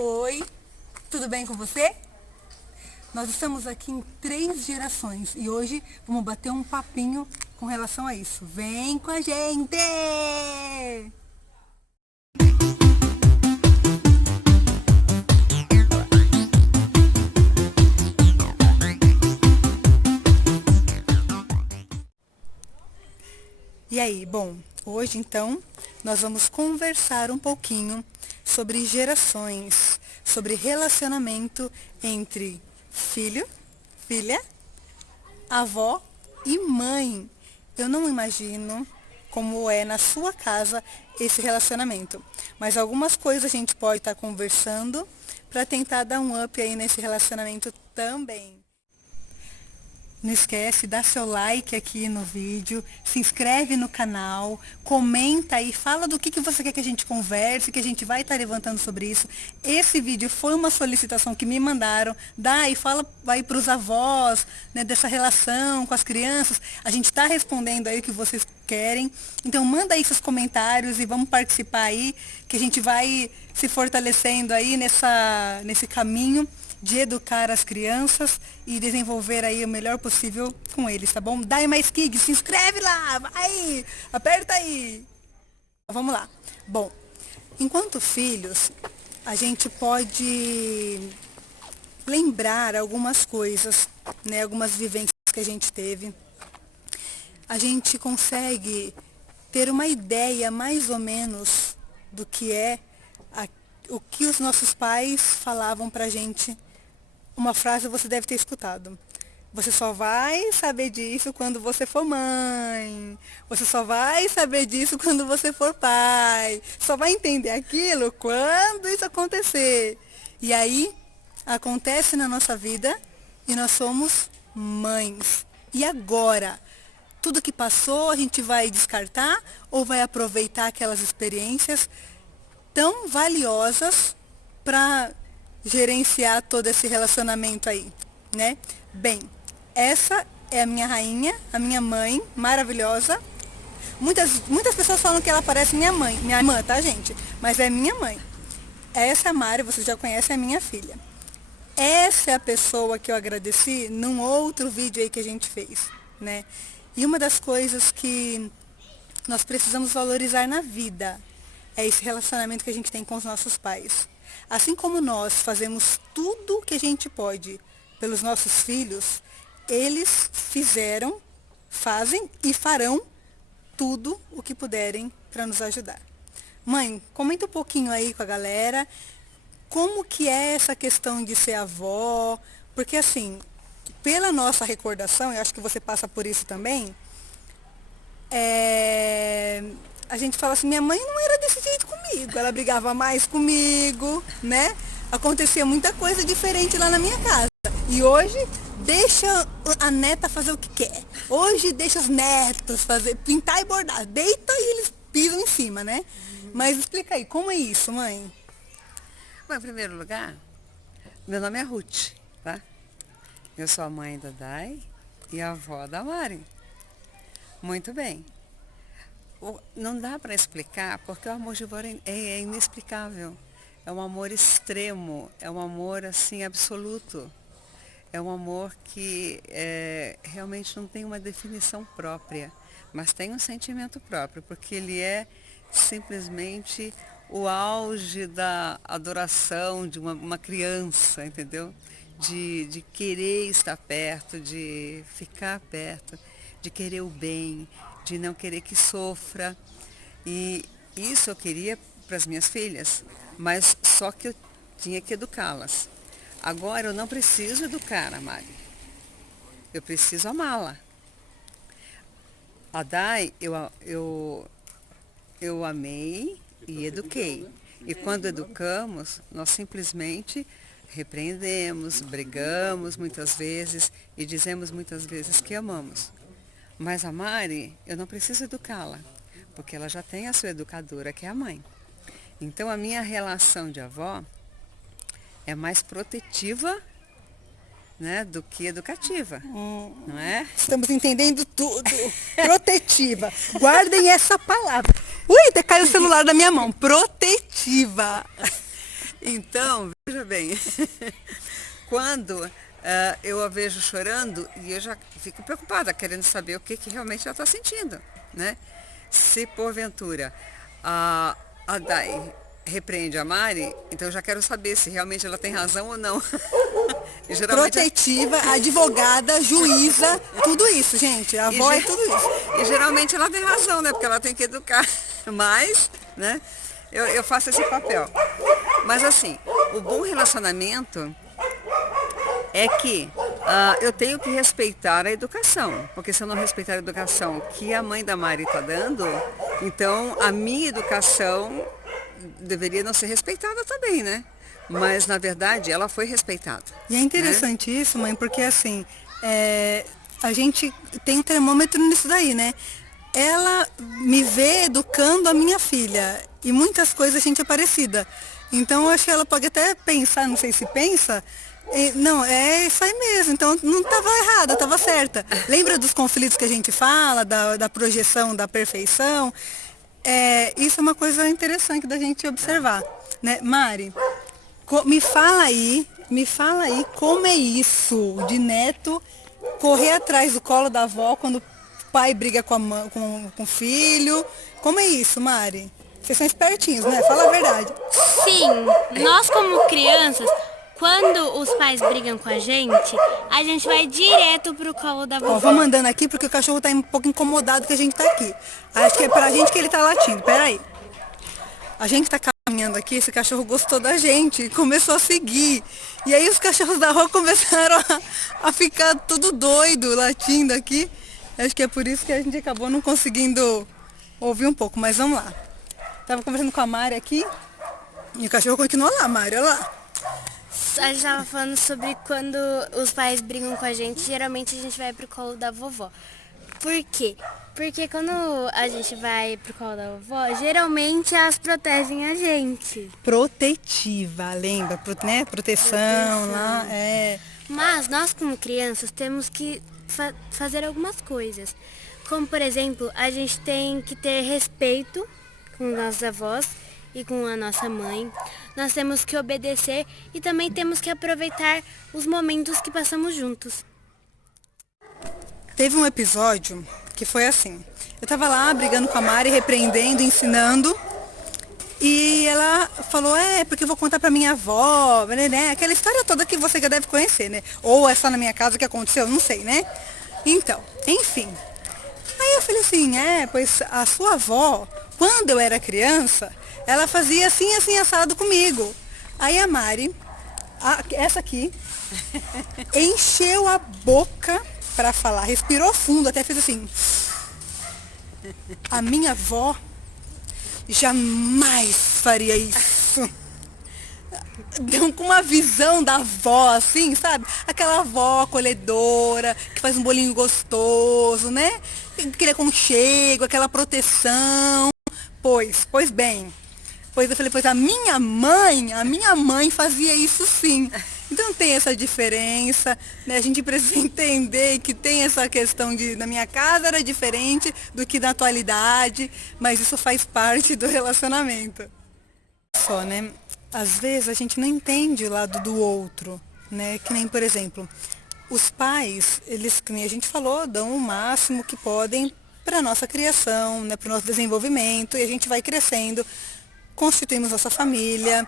Oi, tudo bem com você? Nós estamos aqui em 3 gerações e hoje vamos bater um papinho com relação a isso. Vem com a gente! E aí, bom, hoje então nós vamos conversar um pouquinho sobre gerações, sobre relacionamento entre filho, filha, avó e mãe. Eu não imagino como é na sua casa esse relacionamento, mas algumas coisas a gente pode estar conversando para tentar dar um up aí nesse relacionamento também. Não esquece, dá seu like aqui no vídeo, se inscreve no canal, comenta aí, fala do que você quer que a gente converse, que a gente vai estar levantando sobre isso. Esse vídeo foi uma solicitação que me mandaram, dá e fala aí para os avós, né, dessa relação com as crianças. A gente está respondendo aí o que vocês querem. Então manda aí seus comentários e vamos participar aí, que a gente vai se fortalecendo aí nesse caminho de educar as crianças e desenvolver aí o melhor possível com eles, tá bom? Dá aí mais kids, se inscreve lá, vai, aperta aí. Vamos lá. Bom, enquanto filhos, a gente pode lembrar algumas coisas, né? Algumas vivências que a gente teve. A gente consegue ter uma ideia mais ou menos do que é o que os nossos pais falavam pra gente. Uma frase você deve ter escutado. Você só vai saber disso quando você for mãe. Você só vai saber disso quando você for pai. Só vai entender aquilo quando isso acontecer. E aí, acontece na nossa vida e nós somos mães. E agora? Tudo que passou a gente vai descartar ou vai aproveitar aquelas experiências tão valiosas para gerenciar todo esse relacionamento aí, né? Bem, essa é a minha rainha, a minha mãe, maravilhosa. Muitas pessoas falam que ela parece minha mãe, minha irmã, tá, gente? Mas é minha mãe. Essa Mari, vocês já conhecem, é minha filha. Essa é a pessoa que eu agradeci num outro vídeo aí que a gente fez, né? E uma das coisas que nós precisamos valorizar na vida é esse relacionamento que a gente tem com os nossos pais. Assim como nós fazemos tudo o que a gente pode pelos nossos filhos, eles fizeram, fazem e farão tudo o que puderem para nos ajudar. Mãe, comenta um pouquinho aí com a galera, como que é essa questão de ser avó, porque assim, pela nossa recordação, eu acho que você passa por isso também, a gente fala assim, minha mãe não era desse jeito comigo, ela brigava mais comigo, né? Acontecia muita coisa diferente lá na minha casa. E hoje, deixa a neta fazer o que quer. Hoje, deixa os netos fazer, pintar e bordar. Deita e eles pisam em cima, né? Mas explica aí, como é isso, mãe? Bom, em primeiro lugar, meu nome é Ruth, tá? Eu sou a mãe da Dai e a avó da Mari. Muito bem. Não dá para explicar, porque o amor de avó é inexplicável. É um amor extremo, é um amor assim absoluto. É um amor que realmente não tem uma definição própria, mas tem um sentimento próprio, porque ele é simplesmente o auge da adoração de uma criança, entendeu? De querer estar perto, de ficar perto, de querer o bem, de não querer que sofra. E isso eu queria para as minhas filhas, mas só que eu tinha que educá-las. Agora eu não preciso educar a Mari, eu preciso amá-la. A Dai eu amei e eduquei. E quando educamos, nós simplesmente repreendemos, brigamos muitas vezes e dizemos muitas vezes que amamos. Mas a Mari, eu não preciso educá-la, porque ela já tem a sua educadora, que é a mãe. Então a minha relação de avó é mais protetiva, né, do que educativa, não é? Estamos entendendo tudo. Protetiva. Guardem essa palavra. Ui, até caiu o celular da minha mão. Protetiva. Então, veja bem, quando eu a vejo chorando, e eu já fico preocupada, querendo saber o que, que realmente ela está sentindo, né? Se porventura a Dai repreende a Mari, então eu já quero saber se realmente ela tem razão ou não. E geralmente, Protetiva, advogada, juíza, tudo isso, gente. A avó é tudo isso. e geralmente ela tem razão, né? Porque ela tem que educar mais, né? Eu faço esse papel. Mas assim, o bom relacionamento é que eu tenho que respeitar a educação. Porque se eu não respeitar a educação que a mãe da Mari está dando, então a minha educação deveria não ser respeitada também, né? Mas na verdade ela foi respeitada. E é interessante isso, mãe, porque assim, a gente tem um termômetro nisso daí, né? Ela me vê educando a minha filha e muitas coisas a gente é parecida. Então eu acho que ela pode até pensar, não sei se pensa, não, é isso aí mesmo, então não estava errada, estava certa. Lembra dos conflitos que a gente fala, da projeção, da perfeição? Isso é uma coisa interessante da gente observar, né? Mari, me fala aí como é isso de neto correr atrás do colo da avó quando o pai briga com o filho. Como é isso, Mari? Vocês são espertinhos, né? Fala a verdade. Sim, nós como crianças, quando os pais brigam com a gente vai direto pro colo da Ó, vovó. vamos andando aqui porque o cachorro tá um pouco incomodado que a gente tá aqui. Acho que é pra gente que ele tá latindo. Pera aí. A gente tá caminhando aqui, esse cachorro gostou da gente e começou a seguir. E aí os cachorros da rua começaram a ficar tudo doido, latindo aqui. Acho que é por isso que a gente acabou não conseguindo ouvir um pouco, mas vamos lá. Tava conversando com a Mari aqui e o cachorro continua lá, Mari, olha lá. A gente tava falando sobre quando os pais brigam com a gente, geralmente a gente vai pro colo da vovó. Por quê? Porque quando a gente vai pro colo da vovó, geralmente elas protegem a gente. Protetiva, lembra? Né? Proteção lá, Mas nós como crianças temos que fazer algumas coisas. Como por exemplo, a gente tem que ter respeito com nossos avós e com a nossa mãe. Nós temos que obedecer e também temos que aproveitar os momentos que passamos juntos. Teve um episódio que foi assim. Eu tava lá brigando com a Mari, repreendendo, ensinando. E ela falou, porque eu vou contar pra minha avó, né? Aquela história toda que você já deve conhecer, né? Ou é só na minha casa que aconteceu, não sei, né? Então, enfim. Aí eu falei assim, pois a sua avó, quando eu era criança, ela fazia assim, assim, assado comigo. Aí a Mari, essa aqui, encheu a boca pra falar, respirou fundo, até fez assim. A minha avó jamais faria isso. Deu com uma visão da avó, assim, sabe? Aquela avó acolhedora, que faz um bolinho gostoso, né? Aquele aconchego, aquela proteção. Pois bem. Pois eu falei, pois a minha mãe fazia isso sim. Então tem essa diferença, né? A gente precisa entender que tem essa questão de, na minha casa era diferente do que na atualidade, mas isso faz parte do relacionamento. Só, né? Às vezes a gente não entende o lado do outro, né? Que nem, por exemplo, os pais, eles, que nem a gente falou, dão o máximo que podem para a nossa criação, né? Para o nosso desenvolvimento, e a gente vai crescendo, constituímos nossa família,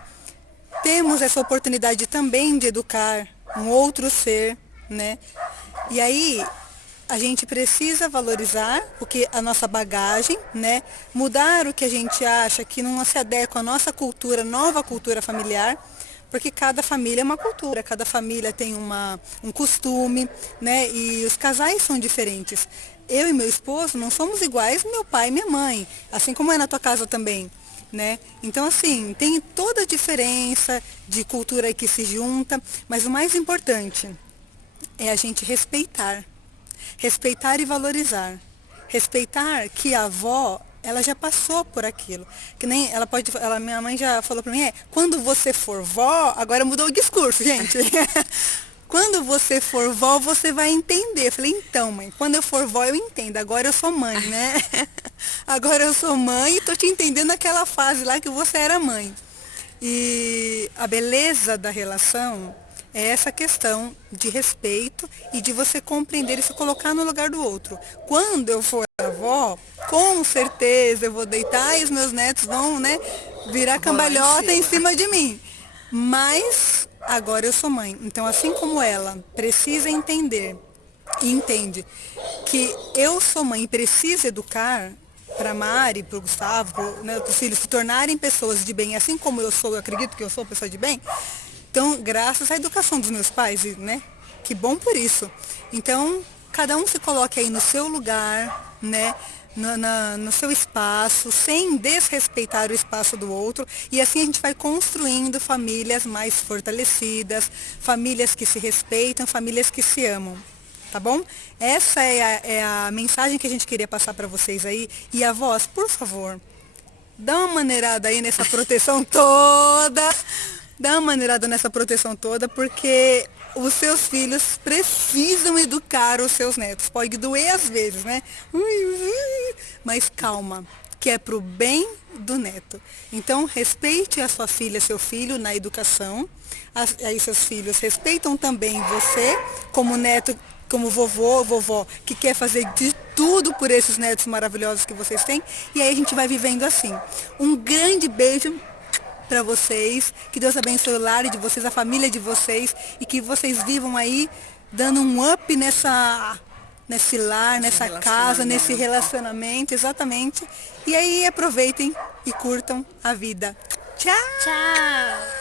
temos essa oportunidade também de educar um outro ser, né? E aí a gente precisa valorizar a nossa bagagem, né? Mudar o que a gente acha que não se adequa à nossa cultura, nova cultura familiar, porque cada família é uma cultura, cada família tem um costume, né? E os casais são diferentes. Eu e meu esposo não somos iguais meu pai e minha mãe, assim como é na tua casa também, né? Então, assim, tem toda a diferença de cultura que se junta, mas o mais importante é a gente respeitar. Respeitar e valorizar. Respeitar que a avó, ela já passou por aquilo. Que nem minha mãe já falou pra mim, quando você for vó, agora mudou o discurso, gente. Quando você for vó, você vai entender. Eu falei, então, mãe, quando eu for vó, eu entendo. Agora eu sou mãe, né? Agora eu sou mãe e tô te entendendo naquela fase lá que você era mãe. E a beleza da relação é essa questão de respeito e de você compreender e se colocar no lugar do outro. Quando eu for avó, com certeza eu vou deitar e os meus netos vão, né, virar cambalhota em cima de mim. Mas agora eu sou mãe. Então, assim como ela precisa entender e entende que eu sou mãe e preciso educar para a Mari, para o Gustavo, para os filhos se tornarem pessoas de bem, assim como eu sou, eu acredito que eu sou pessoa de bem. Então, graças à educação dos meus pais, né? Que bom por isso. Então, cada um se coloque aí no seu lugar, né? No seu espaço, sem desrespeitar o espaço do outro. E assim a gente vai construindo famílias mais fortalecidas, famílias que se respeitam, famílias que se amam. Tá bom? Essa é a mensagem que a gente queria passar para vocês aí. E avós, por favor, dá uma maneirada aí nessa proteção toda. Dá uma maneirada nessa proteção toda, porque os seus filhos precisam educar os seus netos. Pode doer às vezes, né? Mas calma, que é pro bem do neto. Então, respeite a sua filha, seu filho na educação. Aí seus filhos respeitam também você, como neto, como vovô, vovó, que quer fazer de tudo por esses netos maravilhosos que vocês têm. E aí a gente vai vivendo assim. Um grande beijo para vocês, que Deus abençoe o lar de vocês, a família de vocês, e que vocês vivam aí dando um up nesse lar, nessa casa, nesse relacionamento, exatamente. E aí aproveitem e curtam a vida. Tchau! Tchau!